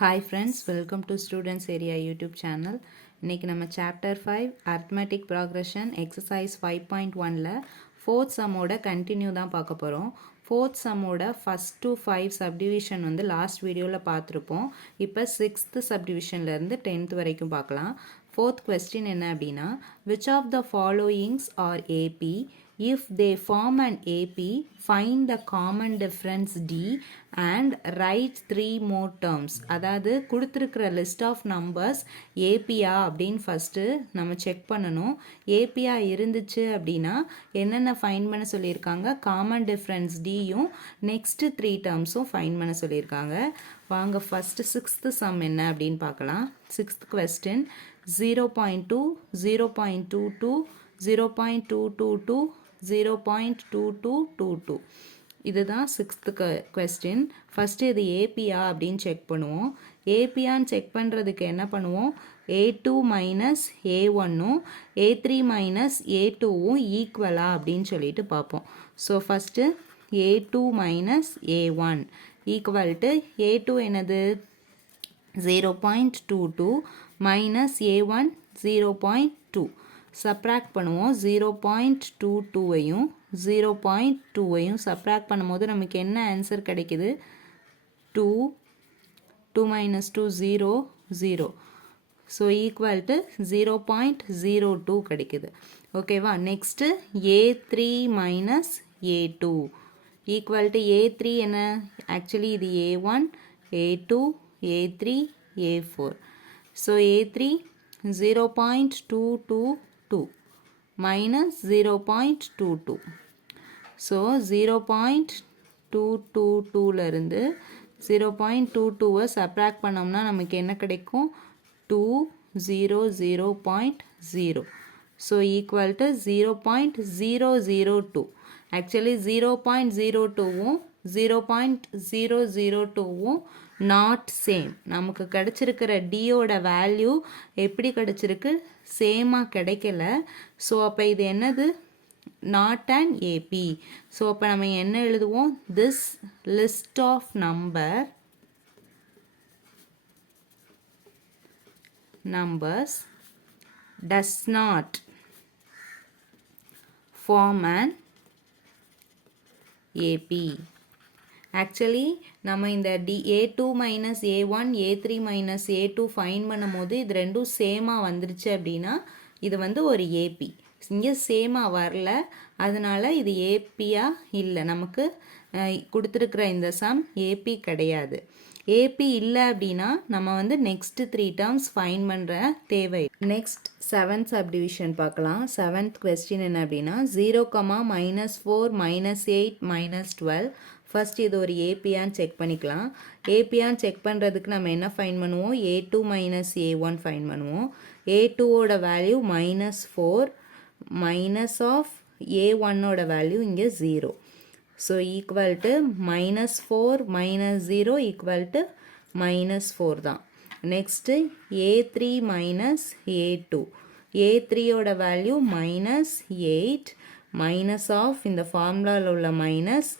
Hi friends, welcome to Students Area YouTube channel. இன்னைக்கு நம்ம chapter 5 arithmetic progression exercise 5.1ல fourth sumோட continue தான் பார்க்க போகிறோம். fourth sumோட first to 5 subdivision வந்து last videoல பார்த்துருப்போம். இப்போ 6th subdivisionல இருந்து 10th வரைக்கும் பார்க்கலாம். fourth question என்ன அப்படின்னா which of the followings are AP? If they form an AP, find the common difference D and write 3 more terms. அதாவது கொடுத்துருக்கிற list of numbers APயா அப்படின்னு ஃபஸ்ட்டு நம்ம செக் பண்ணணும். APயா இருந்துச்சு அப்படின்னா என்னென்ன ஃபைண்ட் பண்ண சொல்லியிருக்காங்க, காமன் டிஃப்ரென்ஸ் Dயும் நெக்ஸ்ட்டு 3 டேர்ம்ஸும் ஃபைண்ட் பண்ண சொல்லியிருக்காங்க. வாங்க ஃபஸ்ட்டு 6th சம் என்ன அப்படின்னு பார்க்கலாம். 6th question 0.2, 0.22, 0.222, 0.2222 இதுதான் 6th question. ஃபஸ்ட்டு இது ஏபியா அப்படின்னு செக் பண்ணுவோம். ஏபியான்னு செக் பண்ணுறதுக்கு என்ன பண்ணுவோம், A2 மைனஸ் A1ம் A3 மைனஸ் A2வும் ஈக்குவலா அப்படின்னு சொல்லிட்டு பார்ப்போம். So first A2 minus A1 equal to A2 என்னது 0.22 மைனஸ் A1 0.2 சப்ராக்ட் பண்ணுவோம். 0.22ஐயும் 0.2ஐயும் சப்ராக்ட் பண்ணும்போது நமக்கு என்ன ஆன்சர் கிடைக்குது, 2 2 மைனஸ் 2 0 0. ஸோ ஈக்குவல் டு 0.02 கிடைக்குது. ஓகேவா. Next A3 minus A2 equal to A3 என்ன, ஆக்சுவலி இது A1 A2 A3 A4. So A3 0.222 minus 0.22. So 0.222 இருந்து 0.22 சப்ராக்ட் பண்ணோம்னா நமக்கு என்ன கிடைக்கும், 200.0. So equal to 0.002. ஆக்சுவலி 0.02வும் 0.002வும் நாட் சேம். நமக்கு கிடச்சிருக்கிற டியோட வேல்யூ எப்படி கிடச்சிருக்கு, சேமாக கிடைக்கல. ஸோ அப்போ இது என்னது, நாட் அண்ட் ஏபி. ஸோ அப்போ நம்ம என்ன எழுதுவோம், this list of numbers does not form an AP. Actually நம்ம இந்த A2 minus A1 A3 minus A2 fine பண்ணும் போது இது ரெண்டும் சேமாக வந்துருச்சு அப்படின்னா இது வந்து ஒரு ஏபி. இங்கே சேமாக வரல, அதனால் இது ஏபியாக இல்லை. நமக்கு கொடுத்துருக்குற இந்த சம் ஏபி கிடையாது. ஏபி இல்லை அப்படின்னா நம்ம வந்து நெக்ஸ்ட் 3 டேர்ம்ஸ் ஃபைன் பண்ணுற தேவை. நெக்ஸ்ட் 7th சப்டிவிஷன் பார்க்கலாம். 7th கொஸ்டின் என்ன அப்படின்னா 0, -4 -8 -12. ஃபர்ஸ்ட் இது ஒரு ஏபியான்னு செக் பண்ணிக்கலாம். ஏபியான்னு செக் பண்ணுறதுக்கு நம்ம என்ன ஃபைன் பண்ணுவோம், A2 மைனஸ் A1 ஃபைன் பண்ணுவோம். A2ஓட வேல்யூ -4 மைனஸ் ஆஃப் A1ஓட வேல்யூ இங்கே 0. So equal to -4 -0 equal to -4 தான். Next A3 minus A2. A3ஓட வேல்யூ -8 மைனஸ் ஆஃப் இந்த ஃபார்முலாவில் உள்ள மைனஸ்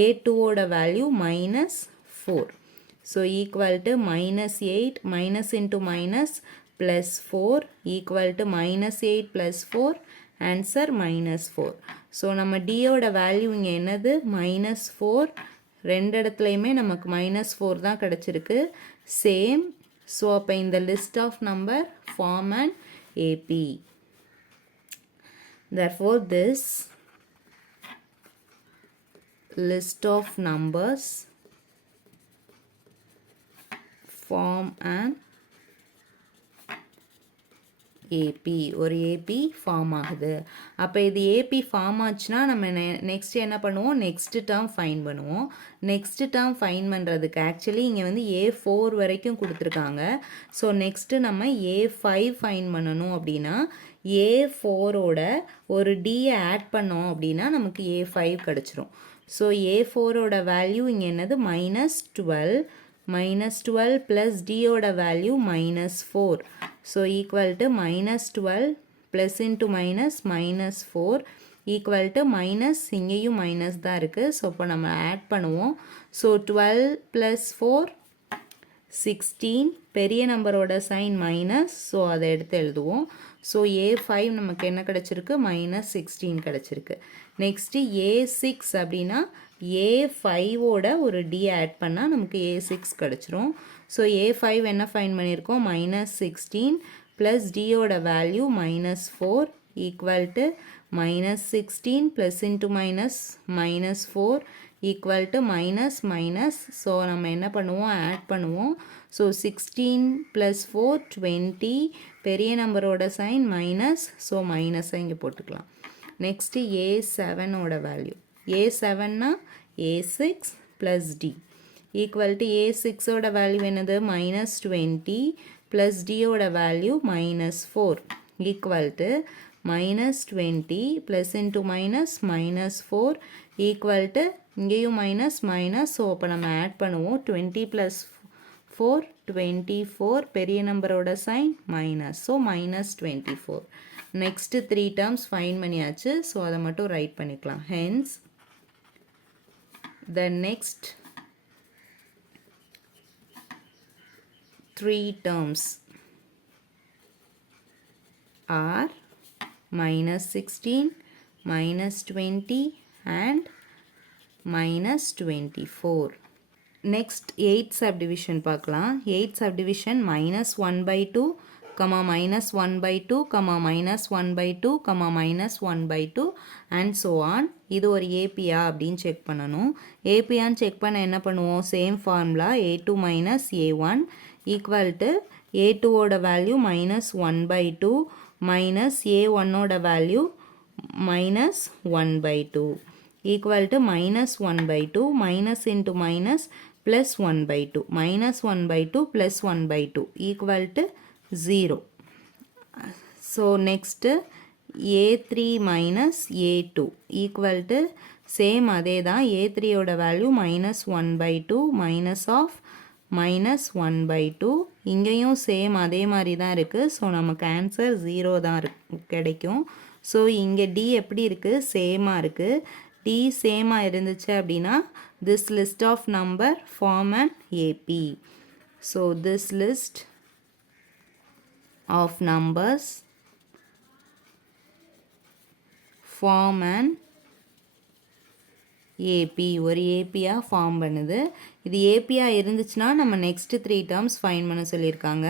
A2ஓட value -4. So equal to -8 minus into minus plus 4 equal to -8 plus 4 answer -4. So நம்ம டியோட வேல்யூ இங்கே என்னது, -4. ரெண்டு இடத்துலையுமே நமக்கு -4 தான் கிடச்சிருக்கு, சேம். ஸோ அப்போ இந்த list of number form and AP. Therefore, this list of numbers form an AP. ஒரு AP ஃபார்ம் ஆகுது. அப்போ இது AP ஃபார்ம் ஆச்சுன்னா நம்ம நெக்ஸ்ட் என்ன பண்ணுவோம், நெக்ஸ்ட் டேர்ம் ஃபைன் பண்ணுவோம். நெக்ஸ்ட் டேர்ம் ஃபைன் பண்ணுறதுக்கு ஆக்சுவலி இங்கே வந்து A4 வரைக்கும் கொடுத்துருக்காங்க. ஸோ நெக்ஸ்ட்டு நம்ம A5 ஃபைன் பண்ணணும். அப்படின்னா A4ஓட ஒரு டியை ஆட் பண்ணோம் அப்படின்னா நமக்கு A5 கிடச்சிரும். ஸோ A4ஓட வேல்யூ இங்கே என்னது -12 -12 ப்ளஸ் டியோட value -4. So equal to -12 plus into minus -4 equal to minus, இங்கேயும் மைனஸ் தான் இருக்குது. ஸோ இப்போ நம்ம ஆட் பண்ணுவோம். ஸோ 12 + 4 16 பெரிய நம்பரோட சைன் மைனஸ், ஸோ அதை எடுத்து எழுதுவோம். ஸோ A5 நமக்கு என்ன கிடச்சிருக்கு, -16 கிடச்சிருக்கு. நெக்ஸ்ட்டு A6 அப்படின்னா A5ஓட ஒரு D ஆட் பண்ணால் நமக்கு A6 கிடச்சிரும். ஸோ A5 என்ன ஃபைன் பண்ணியிருக்கோம், -16 ப்ளஸ் Dயோட value -4 equal to -16 plus into -4 equal to minus, so நம்ம என்ன பண்ணுவோம், ஆட் பண்ணுவோம். ஸோ 16 + 4 20, பெரிய நம்பரோட சைன் மைனஸ், ஸோ மைனஸை இங்கே போட்டுக்கலாம். நெக்ஸ்ட்டு A7ஓட வேல்யூ, A7னா A6 plus D equal to A6ஓட வேல்யூ என்னது, -20 ப்ளஸ் Dயோட value -4 equal to -20 plus into -4 equal to இங்கேயும் மைனஸ், ஸோ அப்போ நம்ம ஆட் பண்ணுவோம். 20 + 4 24, பெரிய நம்பரோட sign minus, so -24. Next 3 terms find பண்ணியாச்சு, ஸோ அதை மட்டும் ரைட் பண்ணிக்கலாம். Hence the next 3 terms are -16, -20 and -24. Next 8th subdivision பார்க்கலாம். 8th subdivision -1/2, -1/2, -1/2, -1/2 and so on. இது ஒரு ஏபியா அப்படின்னு செக் பண்ணணும். ஏபியான்னு செக் பண்ண என்ன பண்ணுவோம், same formula A2 - A1 equal to A2ஓட வேல்யூ -1/2 மைனஸ் A1ஓட value -1/2 equal to -1/2, minus into minus plus 1/2, -1/2 plus 1/2 equal to 0. So next A3 minus A2 equal to same அதே தான், A3 ஓட வேல்யூ -1/2 minus of -1/2, இங்கேயும் same அதே மாதிரி தான் இருக்குது. ஸோ நமக்கு ஆன்சர் 0 தான் கிடைக்கும். ஸோ இங்கே D எப்படி இருக்குது, சேமாக இருக்குது. D சேமாக இருந்துச்சு அப்படின்னா this list of number form an AP. So this list of numbers form an AP. ஒரு ஏபியாக ஃபார்ம் பண்ணுது. இது ஏபியாக இருந்துச்சுன்னா நம்ம நெக்ஸ்ட்டு 3 டேர்ம்ஸ் ஃபைன் பண்ண சொல்லியிருக்காங்க.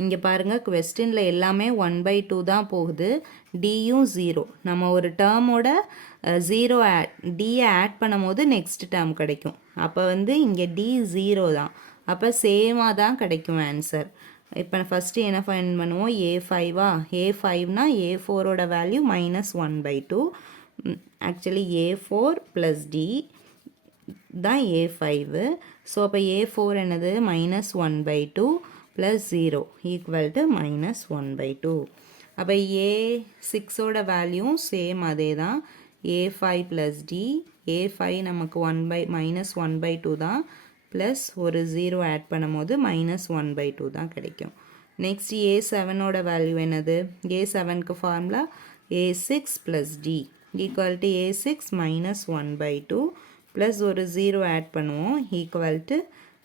இங்கே பாருங்கள், கொஸ்டினில் எல்லாமே 1/2 தான் போகுது, டியும் 0. நம்ம ஒரு டேர்மோட 0 டியை ஆட் பண்ணும் போது நெக்ஸ்ட் டேர்ம் கிடைக்கும். அப்போ இங்கே டி 0 தான், அப்போ சேமாக தான் கிடைக்கும் ஆன்சர். இப்போ ஃபஸ்ட்டு என்ன ஃபைன் பண்ணுவோம், A5வா, A5னா A4ஓட value -1/2, actually A4 plus D தான் A5. ஸோ அப்போ A4 என்னது, -1/2 ப்ளஸ் 0 ஈக்குவல் டு -1/2. அப்போ A6ஓட வேல்யூவும் சேம் அதே தான், A5 ப்ளஸ் D. A5 நமக்கு -1/2 தான், ப்ளஸ் ஒரு 0 ஆட் பண்ணும் போது -1/2 தான் கிடைக்கும். நெக்ஸ்ட் A7ஓட வேல்யூ என்னது, A7க்கு formula A6 plus D equal to A6 -1/2 plus ஒரு 0 ஆட் பண்ணுவோம் ஈக்குவல் டு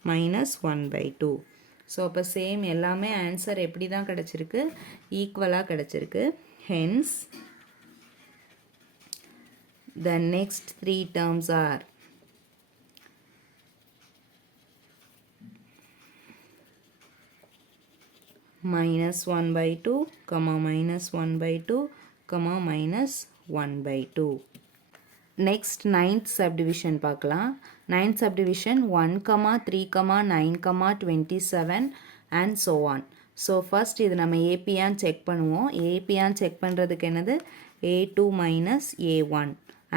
-1/2. ஸோ அப்போ சேம் எல்லாமே ஆன்சர் எப்படி தான் கிடச்சிருக்கு, ஈக்குவலாக கிடச்சிருக்கு. Hence the next 3 terms are -1/2, -1/2, -1/2. Next 9th subdivision பார்க்கலாம். 9th subdivision 1, 3, 9, 27 and so on. So first இது நம்ம ஏபியான்னு செக் பண்ணுவோம். ஏபியான்னு செக் பண்ணுறதுக்கு என்னது, A2 - A1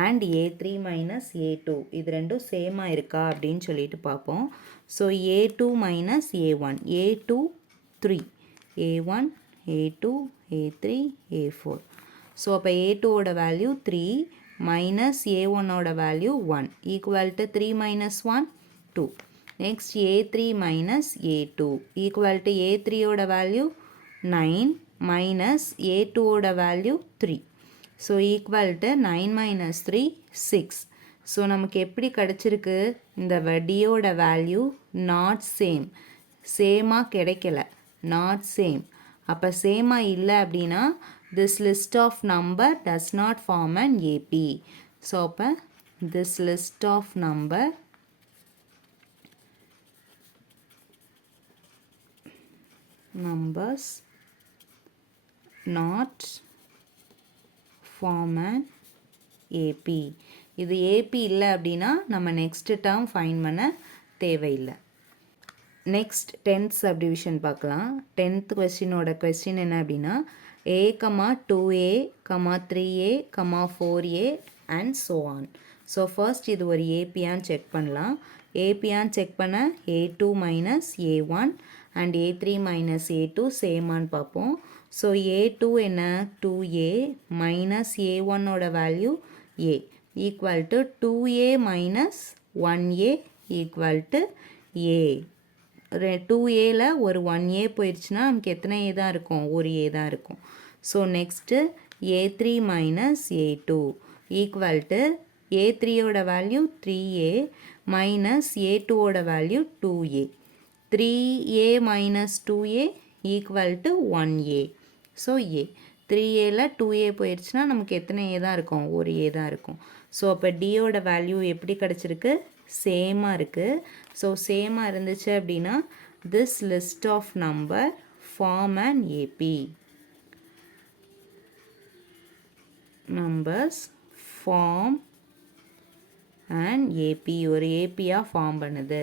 and A3 - A2 இது ரெண்டும் சேமாக இருக்கா அப்படின்னு சொல்லிட்டு பார்ப்போம். So A2 - A1, A2 3, A1 A2 A3 A4. So அப்போ A2ஓட வேல்யூ 3 மைனஸ் A1ஓட value 1 equal to 3 - 1 2. Next A3 - A2 equal to A3ஓட வேல்யூ 9 மைனஸ் A2ஓட value 3. So equal to 9 - 3 6. So நமக்கு எப்படி கிடச்சிருக்கு, இந்த டியோட வேல்யூ நாட் சேம், சேமாக கிடைக்கல, not same. அப்போ சேமாக இல்லை அப்படின்னா this list of number does not form an AP. So அப்போ this list of numbers not form an AP. இது AP இல்லை அப்படின்னா நம்ம நெக்ஸ்ட் டேர்ம் ஃபைண்ட் பண்ண தேவையில்லை. நெக்ஸ்ட் 10th சப்டிவிஷன் பார்க்கலாம். 10th கொஸ்டினோட கொஸ்டின் என்ன அப்படின்னா a, 2a, 3a, 4a and so on. So first இது ஒரு ஏபியான்னு செக் பண்ணலாம். ஏபியான்னு செக் பண்ண a2 minus a1 and a3 minus a2 சேமான்னு பார்ப்போம். ஸோ a2 என்ன 2a மைனஸ் a1ஓட value a equal to 2a minus 1a equal to a. 2aல ஒரு 1a போயிடுச்சுன்னா நமக்கு எத்தனை a தான் இருக்கும், ஒரு a தான் இருக்கும். So next a3 minus a2 equal to a3ஓட வேல்யூ 3a மைனஸ் a2ஓட value 2a. 3a minus 2a equal to 1a. So a 3aல 2a போயிடுச்சுன்னா நமக்கு எத்தனை a தான் இருக்கும், ஒரு a தான் இருக்கும். ஸோ அப்போ டியோட வேல்யூ எப்படி கிடச்சிருக்கு, சேமாக இருக்குது. ஸோ சேமாக இருந்துச்சு அப்படின்னா this list of number form an AP. numbers form an AP, ஒரு ஏபியாக ஃபார்ம் பண்ணுது.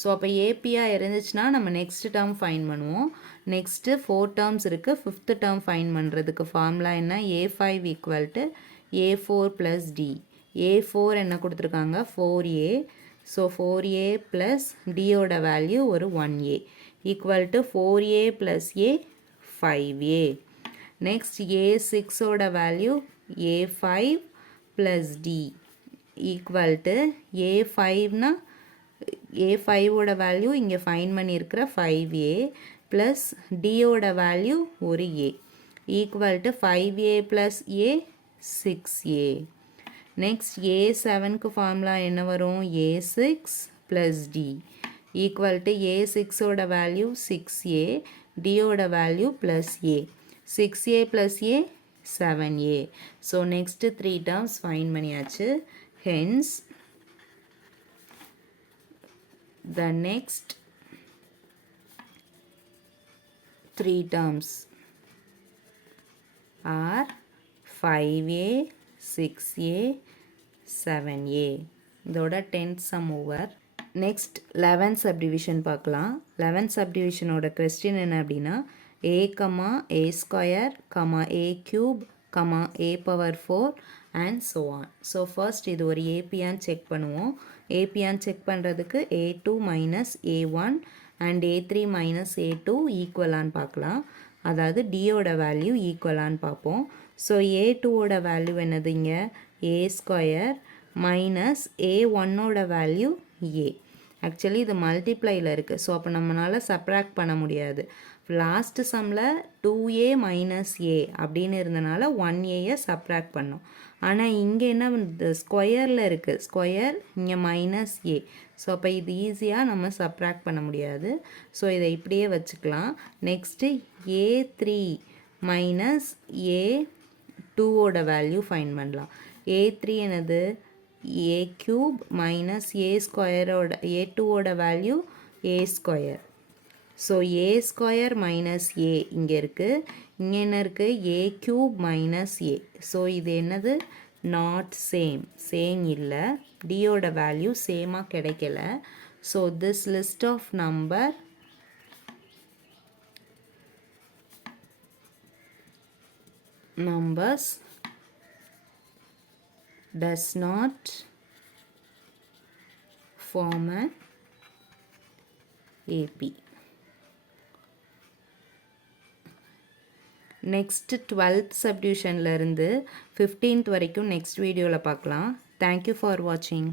ஸோ அப்போ ஏபியாக இருந்துச்சுன்னா நம்ம நெக்ஸ்ட் டேர்ம் ஃபைன் பண்ணுவோம். நெக்ஸ்ட்டு 4 டேர்ம்ஸ் இருக்குது. 5th டேர்ம் ஃபைன் பண்ணுறதுக்கு ஃபார்முலா என்ன, a5 equal to a4 plus d. a4 என்ன கொடுத்துருக்காங்க 4a. ஸோ 4a ப்ளஸ் டியோட வேல்யூ ஒரு 1a equal to 4a plus a 5a. Next a6ஓட value a5 plus d equal to a5னா a5ஓட வேல்யூ இங்கே ஃபைன் பண்ணியிருக்கிற 5a ப்ளஸ் டியோட வேல்யூ ஒரு a equal to 5a plus a 6a. Next a7க்கு ஃபார்முலா என்ன வரும், a6 plus d equal to a6ஓட வேல்யூ 6a, டியோட value plus a. 6a plus a 7a. So next 3 terms find பண்ணியாச்சு. Hence the next 3 terms are 5a, 6a, 7a. இதோட 10th sum over. Next 11th subdivision பார்க்கலாம். 11th subdivisionோட question என்ன அப்படின்னா a, a square, a cube, a power 4 and so on. So first இது ஒரு ஏபியான்னு check பண்ணுவோம். ஏபியான்னு check பண்ணுறதுக்கு a2 minus a1 and a3 minus a2 ஈக்குவலான்னு பார்க்கலாம். அதாவது டியோட வேல்யூ ஈக்குவலான்னு பார்ப்போம். ஸோ a2ஓட வேல்யூ என்னதுங்க a ஸ்கொயர் மைனஸ் a1ஓட வேல்யூ a. ஆக்சுவலி இது மல்டிப்ளையில் இருக்குது. ஸோ அப்போ நம்மளால் சப்ராக்ட் பண்ண முடியாது. லாஸ்ட் சம்மில் 2a மைனஸ் a அப்படின்னு இருந்தனால 1aயை சப்ராக்ட் பண்ணோம். ஆனால் இங்கே என்ன ஸ்கொயரில் இருக்குது, ஸ்கொயர் இங்கே மைனஸ் a. ஸோ அப்போ இது ஈஸியாக நம்ம சப்ராக்ட் பண்ண முடியாது. ஸோ இதை இப்படியே வச்சுக்கலாம். நெக்ஸ்ட்டு a3 மைனஸ் a2ஓட வேல்யூ ஃபைன் பண்ணலாம். a3 என்னது a கியூப் மைனஸ் a ஸ்கொயரோட a2ஓட value a square. So a square minus a இங்கே இருக்குது. இங்கே என்ன இருக்குது a cube minus a. So இது என்னது நாட் சேம், சேம் இல்லை. டியோட வேல்யூ சேமாக கிடைக்கல. So this list of numbers does not form an AP. Next 12th சப்டிவிஷன்லேருந்து 15th வரைக்கும் நெக்ஸ்ட் வீடியோவில் பார்க்கலாம். தேங்க்யூ ஃபார் வாட்சிங்.